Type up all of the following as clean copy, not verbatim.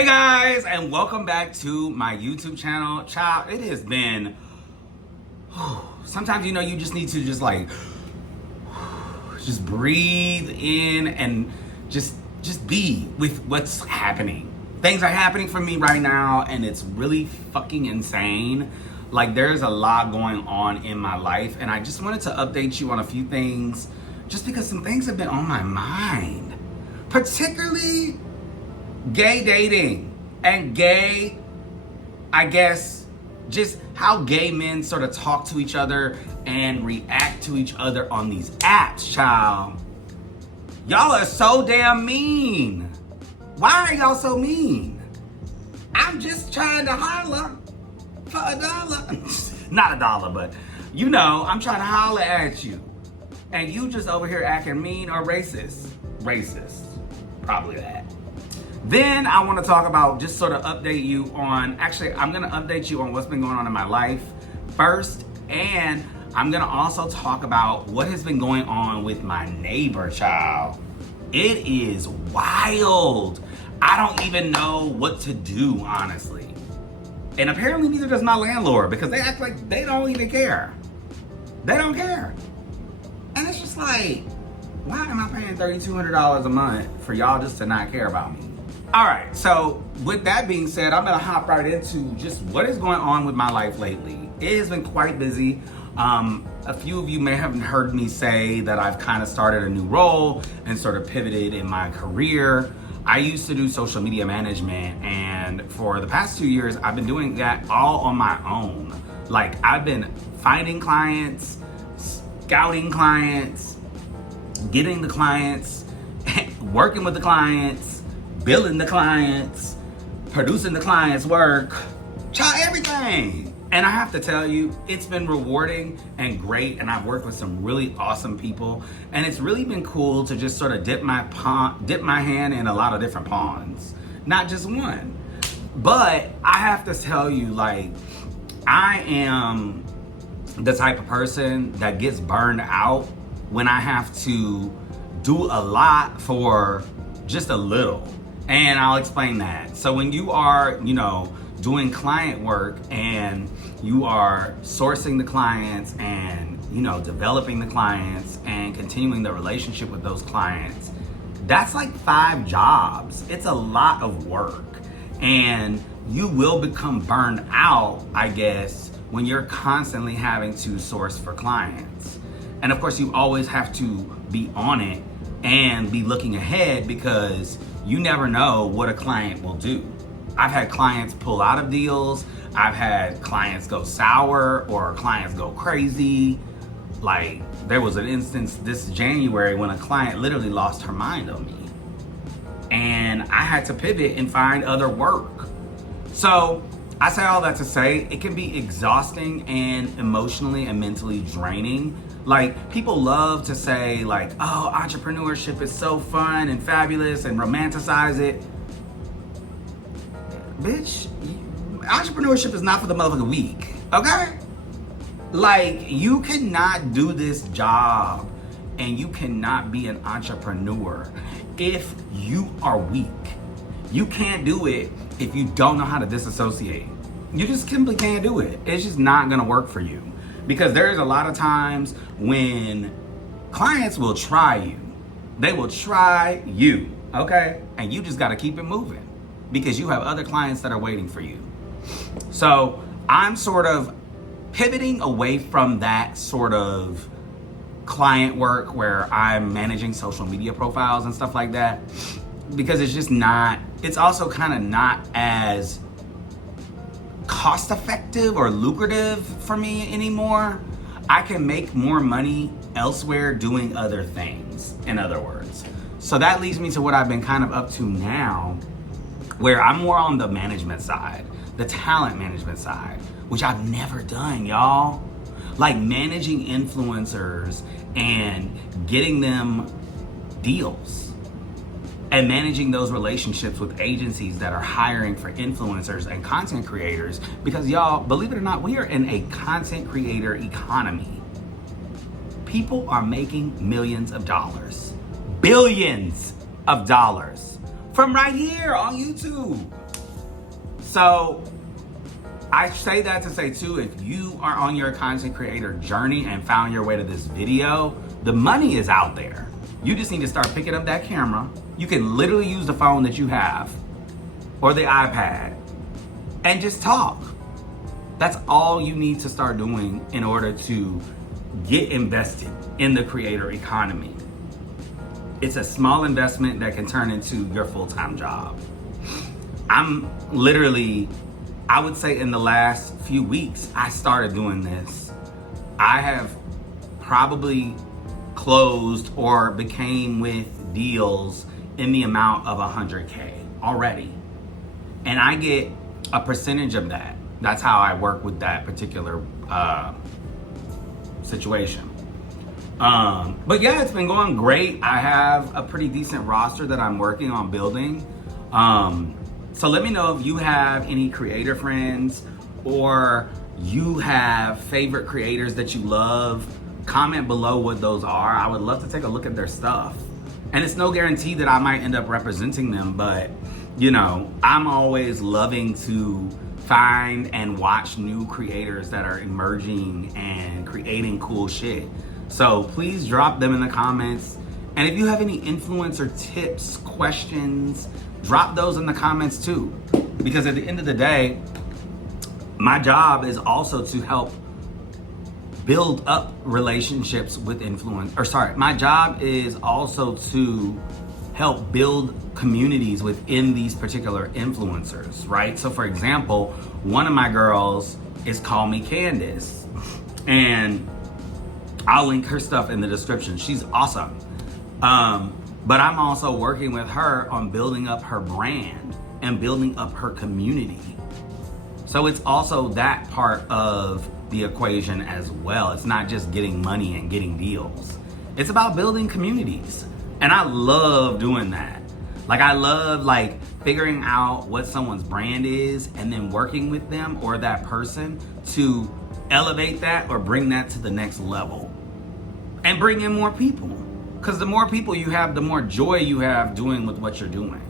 Hey guys, and welcome back to my YouTube channel. Child, it has been, sometimes you just need to just breathe in and just be with what's happening. Things are happening for me right now and it's really fucking insane. Like, there's a lot going on in my life and I just wanted to update you on a few things just because some things have been on my mind. Particularly gay dating and gay, I guess, just how gay men sort of talk to each other and react to each other on these apps, child. Y'all are so damn mean. Why are y'all so mean? I'm just trying to holler for $1. Not $1, but I'm trying to holler at you. And you just over here acting mean or racist. Racist. Probably that. Then I want to talk about, just sort of update you on, actually, I'm going to update you on what's been going on in my life first. And I'm going to also talk about what has been going on with my neighbor, child. It is wild. I don't even know what to do, honestly. And apparently neither does my landlord, because they act like they don't even care. They don't care. And it's just like, why am I paying $3,200 a month for y'all just to not care about me? All right, so with that being said, I'm gonna hop right into just what is going on with my life lately. It has been quite busy. A few of you may have heard me say that I've kind of started a new role and sort of pivoted in my career. I used to do social media management, and for the past 2 years, I've been doing that all on my own. Like, I've been finding clients, scouting clients, getting the clients, working with the clients, billing the clients, producing the clients' work, everything. And I have to tell you, it's been rewarding and great, and I've worked with some really awesome people, and it's really been cool to just sort of dip my hand in a lot of different ponds, not just one. But I have to tell you, like, I am the type of person that gets burned out when I have to do a lot for just a little. And I'll explain that. So when you are, doing client work and you are sourcing the clients and, developing the clients and continuing the relationship with those clients, that's like 5 jobs. It's a lot of work. And you will become burned out, I guess, when you're constantly having to source for clients. And of course, you always have to be on it and be looking ahead, because you never know what a client will do. I've had clients pull out of deals. I've had clients go sour or clients go crazy. Like, there was an instance this January when a client literally lost her mind on me. And I had to pivot and find other work. So I say all that to say, it can be exhausting and emotionally and mentally draining. Like, people love to say, like, oh, entrepreneurship is so fun and fabulous and romanticize it. Bitch, entrepreneurship is not for the motherfucking weak, okay? Like, you cannot do this job and you cannot be an entrepreneur if you are weak. You can't do it if you don't know how to disassociate. You just simply can't do it. It's just not gonna work for you. Because there's a lot of times when clients will try you. They will try you, okay? And you just gotta keep it moving because you have other clients that are waiting for you. So I'm sort of pivoting away from that sort of client work where I'm managing social media profiles and stuff like that, because it's also kind of not as cost effective or lucrative for me anymore. I can make more money elsewhere doing other things, in other words. So that leads me to what I've been kind of up to now, where I'm more on the management side, the talent management side, which I've never done, y'all. Like, managing influencers and getting them deals, and managing those relationships with agencies that are hiring for influencers and content creators. Because y'all, believe it or not, we are in a content creator economy. People are making millions of dollars, billions of dollars from right here on YouTube. So I say that to say too, if you are on your content creator journey and found your way to this video, the money is out there. You just need to start picking up that camera. You can literally use the phone that you have or the iPad and just talk. That's all you need to start doing in order to get invested in the creator economy. It's a small investment that can turn into your full-time job. I'm literally, I would say in the last few weeks, I started doing this. I have probably closed or became with deals in the amount of 100K already. And I get a percentage of that. That's how I work with that particular situation. But yeah, it's been going great. I have a pretty decent roster that I'm working on building. So let me know if you have any creator friends or you have favorite creators that you love. Comment below what those are. I would love to take a look at their stuff. And it's no guarantee that I might end up representing them, but you know, I'm always loving to find and watch new creators that are emerging and creating cool shit. So please drop them in the comments. And if you have any influencer tips, questions, drop those in the comments too. Because at the end of the day, my job is also to help build up relationships with my job is also to help build communities within these particular influencers, right? So for example, one of my girls is Call Me Candace, and I'll link her stuff in the description. She's awesome. But I'm also working with her on building up her brand and building up her community. So it's also that part of the equation as well. It's not just getting money and getting deals. It's about building communities. And I love doing that. Like I love figuring out what someone's brand is and then working with them or that person to elevate that or bring that to the next level and bring in more people. Because the more people you have, the more joy you have doing with what you're doing.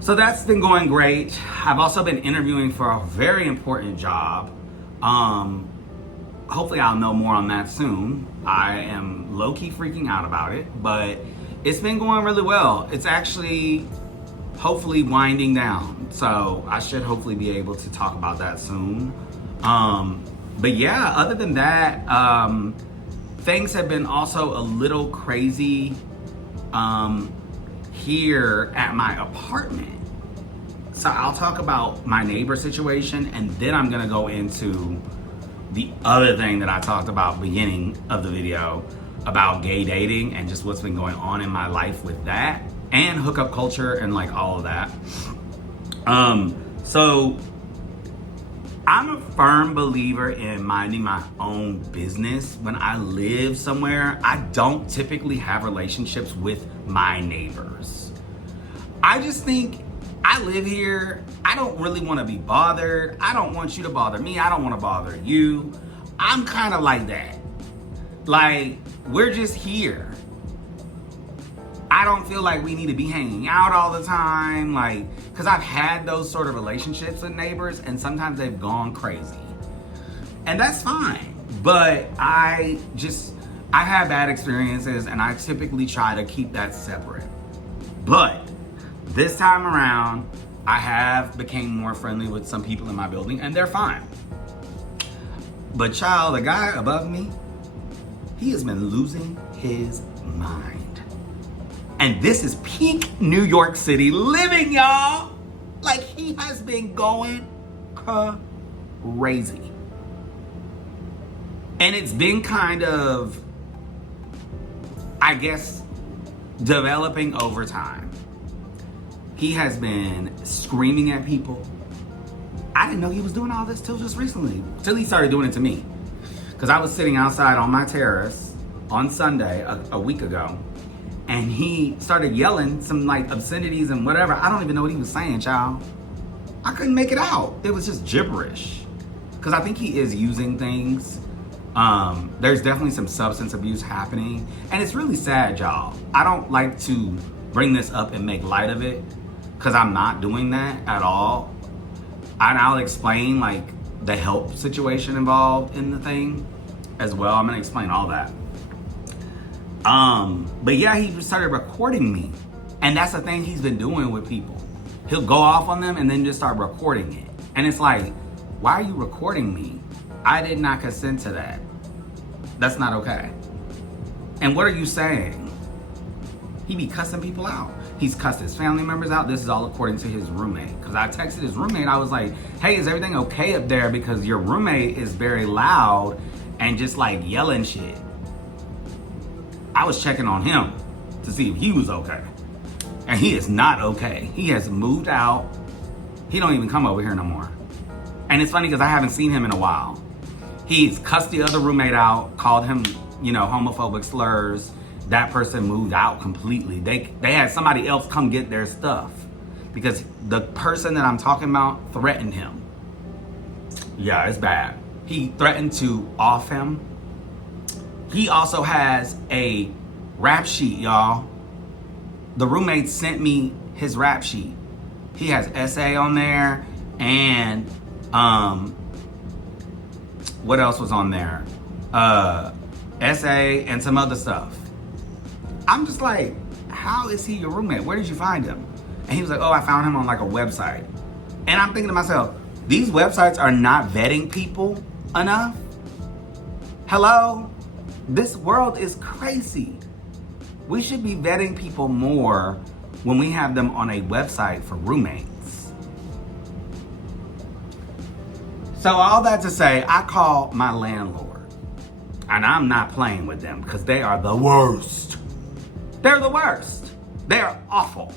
So that's been going great. I've also been interviewing for a very important job. Hopefully I'll know more on that soon. I am low-key freaking out about it, but it's been going really well. It's actually hopefully winding down. So I should hopefully be able to talk about that soon. But yeah, other than that, things have been also a little crazy here at my apartment. So I'll talk about my neighbor situation and then I'm gonna go into the other thing that I talked about beginning of the video about gay dating and just what's been going on in my life with that and hookup culture and all of that. So I'm a firm believer in minding my own business. When I live somewhere, I don't typically have relationships with my neighbors. I just think I live here. I don't really want to be bothered. I don't want you to bother me. I don't want to bother you. I'm kind of like that. We're just here. I don't feel like we need to be hanging out all the time. Because I've had those sort of relationships with neighbors and sometimes they've gone crazy. And that's fine. But I have bad experiences and I typically try to keep that separate. But this time around, I have became more friendly with some people in my building and they're fine. But child, the guy above me, he has been losing his mind. And this is peak New York City living, y'all. He has been going crazy. And it's been kind of, I guess, developing over time. He has been screaming at people. I didn't know he was doing all this till just recently, till he started doing it to me. Because I was sitting outside on my terrace on Sunday a week ago, and he started yelling some obscenities and whatever. I don't even know what he was saying, child. I couldn't make it out. It was just gibberish. Because I think he is using things. There's definitely some substance abuse happening. And it's really sad, y'all. I don't like to bring this up and make light of it. because I'm not doing that at all. And I'll explain like the help situation involved in the thing as well. I'm gonna explain all that. But yeah, he started recording me. And that's the thing he's been doing with people. He'll go off on them and then just start recording it. And it's like, why are you recording me? I did not consent to that. That's not okay. And what are you saying? He be cussing people out. He's cussed his family members out. This is all according to his roommate. Because I texted his roommate, I was like, hey, is everything okay up there? Because your roommate is very loud and just like yelling shit. I was checking on him to see if he was okay. And he is not okay. He has moved out. He don't even come over here no more. And it's funny because I haven't seen him in a while. He's cussed the other roommate out, called him, homophobic slurs. That person moved out completely. They had somebody else come get their stuff because the person that I'm talking about threatened him. Yeah, it's bad. He threatened to off him. He also has a rap sheet, y'all. The roommate sent me his rap sheet. He has essay on there and what else was on there? Essay and some other stuff. I'm just like, how is he your roommate? Where did you find him? And he was like, oh, I found him on like a website. And I'm thinking to myself, these websites are not vetting people enough. Hello? This world is crazy. We should be vetting people more when we have them on a website for roommates. So all that to say, I call my landlord. And I'm not playing with them because they are the worst. They're the worst. They're awful.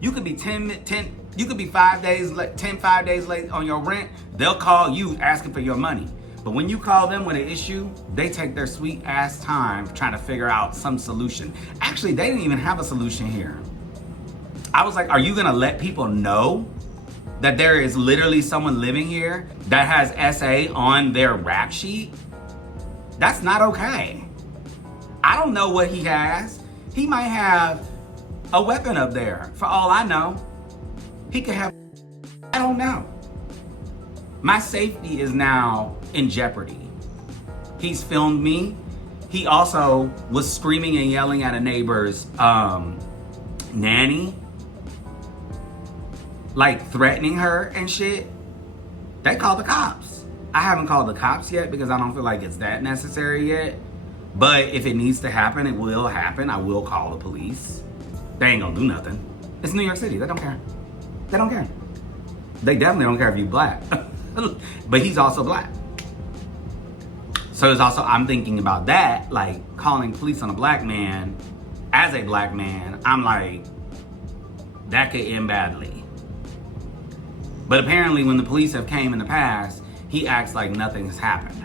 You could be 5 days late on your rent. They'll call you asking for your money. But when you call them with an issue, they take their sweet ass time trying to figure out some solution. Actually, they didn't even have a solution here. I was like, are you gonna let people know that there is literally someone living here that has SA on their rap sheet? That's not okay. I don't know what he has. He might have a weapon up there. For all I know, he could have, I don't know. My safety is now in jeopardy. He's filmed me. He also was screaming and yelling at a neighbor's nanny, like threatening her and shit. They called the cops. I haven't called the cops yet because I don't feel like it's that necessary yet. But if it needs to happen, it will happen. I will call the police. They ain't gonna do nothing. It's New York City. They don't care. They don't care. They definitely don't care if you black. But he's also black. So it's also, I'm thinking about that, like calling police on a black man as a black man. I'm like, that could end badly. But apparently when the police have came in the past, he acts like nothing has happened.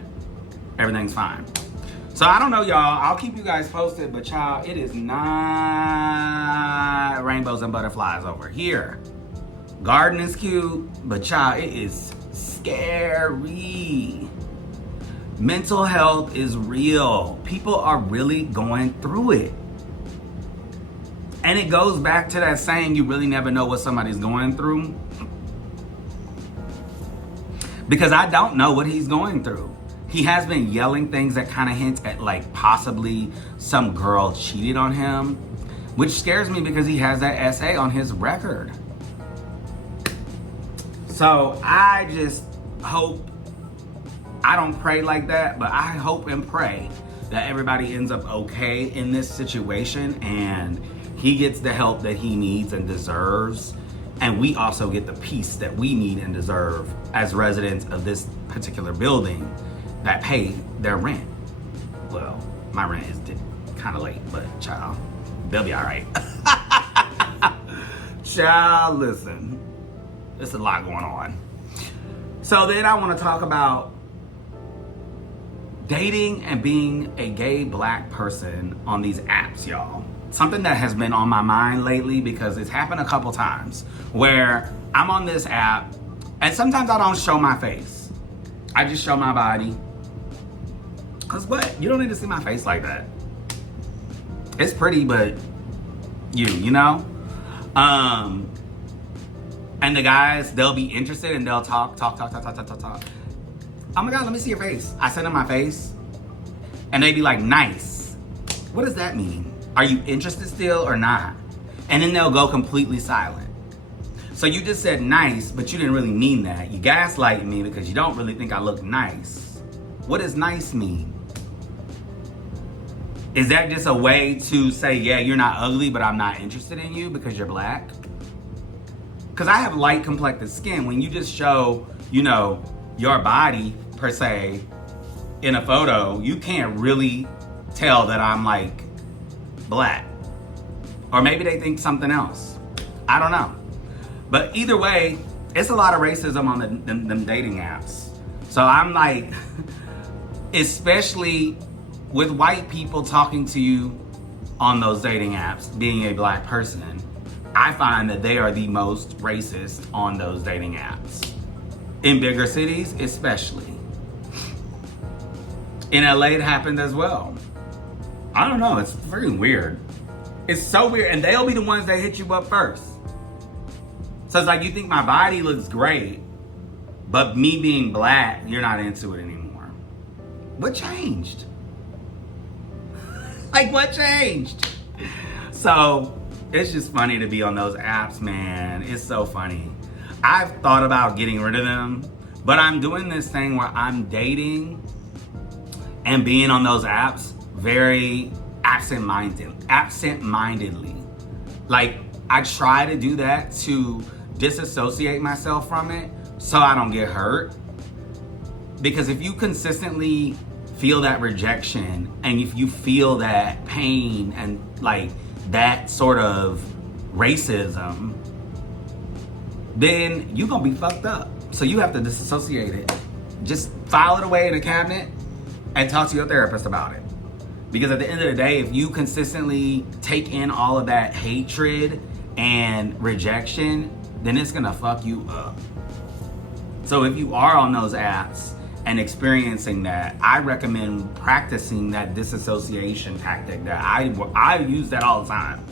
Everything's fine. So I don't know, y'all. I'll keep you guys posted, but y'all, it is not rainbows and butterflies over here. Garden is cute, but y'all, it is scary. Mental health is real. People are really going through it. And it goes back to that saying, you really never know what somebody's going through. Because I don't know what he's going through. He has been yelling things that kind of hint at like possibly some girl cheated on him, which scares me because he has that SA on his record. So I just hope, I don't pray like that, but I hope and pray that everybody ends up okay in this situation and he gets the help that he needs and deserves. And we also get the peace that we need and deserve as residents of this particular building that pay their rent. Well, my rent is kind of late, but child, they'll be all right. Child, listen, there's a lot going on. So then I want to talk about dating and being a gay black person on these apps, y'all. Something that has been on my mind lately because it's happened a couple times where I'm on this app and sometimes I don't show my face. I just show my body. Cause what? You don't need to see my face like that. It's pretty, but you know? And the guys, they'll be interested and they'll talk. Oh my God, let me see your face. I send them my face and they be like, nice. What does that mean? Are you interested still or not? And then they'll go completely silent. So you just said nice, but you didn't really mean that. You gaslight me because you don't really think I look nice. What does nice mean? Is that just a way to say, yeah, you're not ugly, but I'm not interested in you because you're black? Because I have light complected skin. When you just show, you know, your body per se in a photo, you can't really tell that I'm like black. Or maybe they think something else. I don't know. But either way, it's a lot of racism on them dating apps. So I'm like, especially with white people talking to you on those dating apps, being a black person, I find that they are the most racist on those dating apps. In bigger cities, especially. In LA, it happened as well. I don't know, it's freaking weird. It's so weird, and they'll be the ones that hit you up first. So it's like, you think my body looks great, but me being black, you're not into it anymore. What changed? Like, what changed? So, it's just funny to be on those apps, man. It's so funny. I've thought about getting rid of them, but I'm doing this thing where I'm dating and being on those apps very absent-mindedly. Like, I try to do that to disassociate myself from it so I don't get hurt. Because if you consistently feel that rejection and if you feel that pain and like that sort of racism, then you're gonna be fucked up. So you have to disassociate it. Just file it away in a cabinet and talk to your therapist about it. Because at the end of the day, if you consistently take in all of that hatred and rejection, then it's gonna fuck you up. So if you are on those apps and experiencing that, I recommend practicing that disassociation tactic that I use that all the time.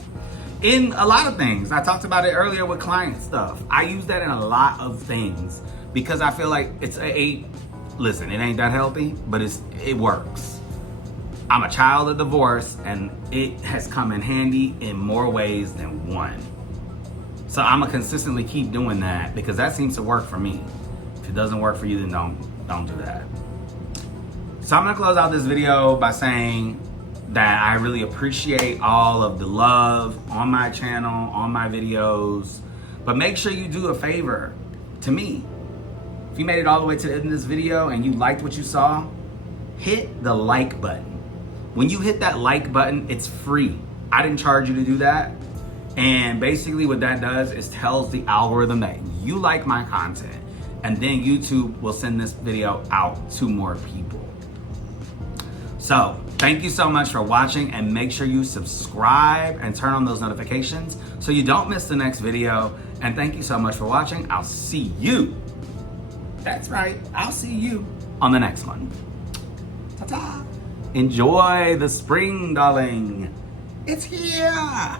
In a lot of things. I talked about it earlier with client stuff. I use that in a lot of things because I feel like it's listen, it ain't that healthy, but it works. I'm a child of divorce and it has come in handy in more ways than one. So I'm gonna consistently keep doing that because that seems to work for me. If it doesn't work for you, then don't do that. So I'm gonna close out this video by saying that I really appreciate all of the love on my channel, on my videos, but make sure you do a favor to me. If you made it all the way to the end of this video and you liked what you saw, hit the like button. When you hit that like button, it's free. I didn't charge you to do that. And basically what that does is tells the algorithm that you like my content. And then YouTube will send this video out to more people. So, thank you so much for watching and make sure you subscribe and turn on those notifications so you don't miss the next video. And thank you so much for watching. I'll see you. That's right. I'll see you on the next one. Ta-ta. Enjoy the spring, darling. It's here.